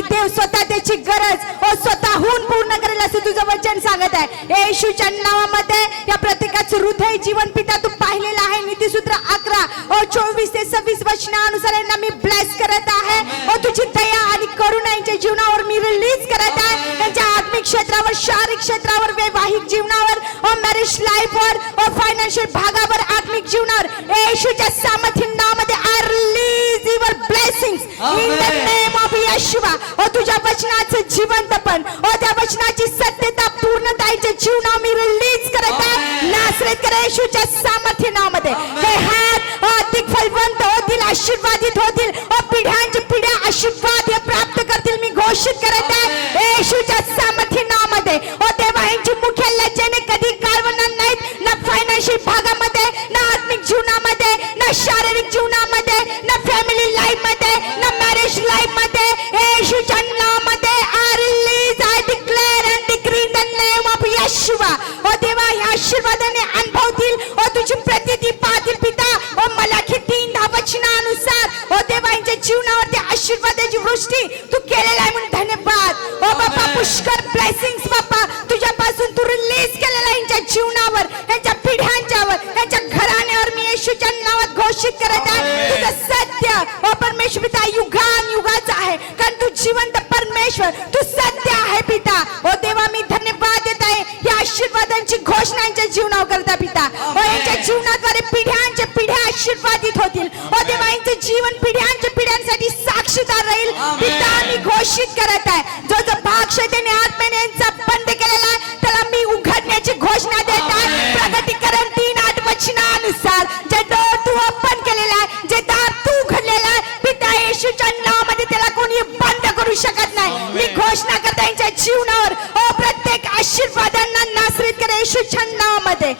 आणि देव स्वतः त्याची गरज स्वतःहून पूर्ण करेल असं तुझं वचन सांगत आहे। येशूच्या नावामध्ये या प्रत्येकाचं हृदय जीवन पिता तू पाहिलेलं आहे। नीतिसूत्र 11:24 ते 26 वचनानुसार यांना मी ब्लेस करत आहे। तुझी दया आणि करुणा यांच्या जीवनावर मी रिलीज करत आहे। त्यांच्या आत्मिक क्षेत्रावर, शारीरिक क्षेत्रावर, वैवाहिक जीवनावर, मॅरेज लाईफवर, फायनान्शियल भागावर, आत्मिक जीवनावर येशूच्या सामर्थ्य नावामध्ये I release your blessings in the name of Yeshua. तुझ्या वचनाचं जिवंतपण, त्या वचनाची सत्यता, पूर्णताच्या जीवनावर मी रिलीज करत आहे नासरेत येशूच्या सामर्थ्य नावामध्ये। हे हात अधिक फलवंत होतील, आशीर्वादित होतील, पिढ्यांच्या पिढ्या आशीर्वाद हे प्राप्त करतील मी घोषित करत आहे येशूच्या सामर्थ्य नावामध्ये। देवा यांची मुख्य लज्जेने कधी गाळवणार नाहीत, ना फायनान्शियल भागामध्ये, ना आत्मिक जीवनामध्ये, ना शारीरिक जीवनामध्ये, ना फॅमिली लाईफ मध्ये, ना मॅरेज लाईफ मध्ये येशूच्या नावामध्ये I release, I declare and decree in the name of Yeshua. देवा या आशीर्वादाने अनुभवतील, तुझी प्रतिती पाहतील पिता। मलाखी 3:10 वचनानुसार देवा यांच्या जीवनावर त्या आशीर्वादाची वृष्टी तू केलेला आहे म्हणून धन्यवाद। बापा पुष्कळ ब्लेसिंग्स बापा तुझ्यापासून तू रिलीज केलेला यांच्या जीवनावर, यांच्या पिढ्यांच्यावर, यांच्या घराण्यावर मी येशूच्या नावात घोषित करत आहे तुझं सत्य परमेश्वर पिता युगान युगाचा आहे, कारण तू जिवंत परमेश्वर, तू सत्य आहे पिता। देवा मी धन्यवाद देत आहे या आशीर्वादांची घोषणा यांच्या जीवनावर करता पिता। यांच्या जीवनाद्वारे पिढ्यांच्या पिढ्या आशीर्वादित होतील। देवा यांचे जीवन पिढ्यांच्या पिढ्यांसाठी साक्षीदार राहील पिता। मी घोषित करत आहे जो जो भाग शैतानी आत्म्याने यांचा बंद केलेला आहे त्याला मी उघडण्याची घोषणा देत आहे। प्रगटीकरण 3:8 वचनानुसार जे डोर तू ओपन केलेला आहे, जे दार तू उघडलेला आहे पिता येशूच्या नावामध्ये त्याला कोणी बंद करू शकत नाही। मी घोषणा करते यांच्या जीवनावर प्रत्येक आशीर्वादांना नासरीत कर येशूच्या नावामध्ये।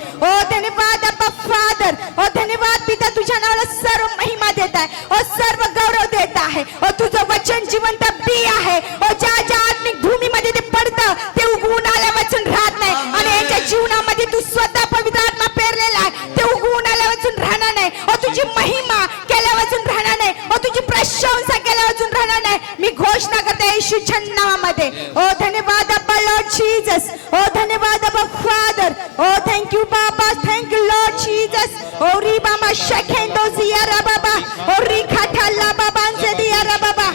धन्यवाद अप्पा फादर, धन्यवाद पिता तुझ्या नावाला सर्व महिमा देत आहे, सर्व गौरव देत आहे। तुझं वचन जिवंत बी आहे, ज्या ज्या आत्मिक भूमीमध्ये ते पडतं ते उगवून आल्यावाचून राहत नाही, आणि यांच्या जीवनामध्ये तू स्वतः पवित्र आत्मा पेरलेला आहे ते उगवून आल्यावाचून राहणार नाही। तुझी महिमा केल्यावाचून राहणार नाही, तुझी प्रशंसा केल्यावाचून राहणार नाही। मी घोषणा करते येशूच्या नावामध्ये। धन्यवाद अप्पा लॉर्ड जीसस, धन्यवाद अप्पा फादर, थँक यू बाबा, थँक यू लॉर्ड जीसस। री बाबा शेखेंदो जिया बाबा, री खाठाला बाबा दिया बाबा,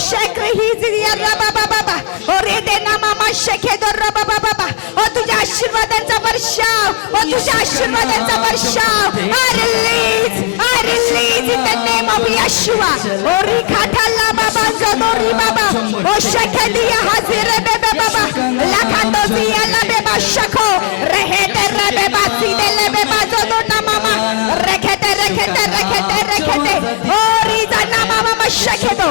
शेख रही दिया बाबा बाबा, रे देना मामा शेखेदो बाबा बाबा। तुझ्या आशीर्वादांचा वर्षाव, तुझ्या आशीर्वादांचा वर्षाव I release in the name of Yeshua। री खाठाला बाबा जदोरी बाबा, शेखेदिया हाजिर बेबे बाबा, लाखांदो जिया ला बेबा शखो रहे तेरे बेबा सीधे ले बेबा जदो ना मामा रखते रखते रखते रखते री जाना मामा शेखेदो।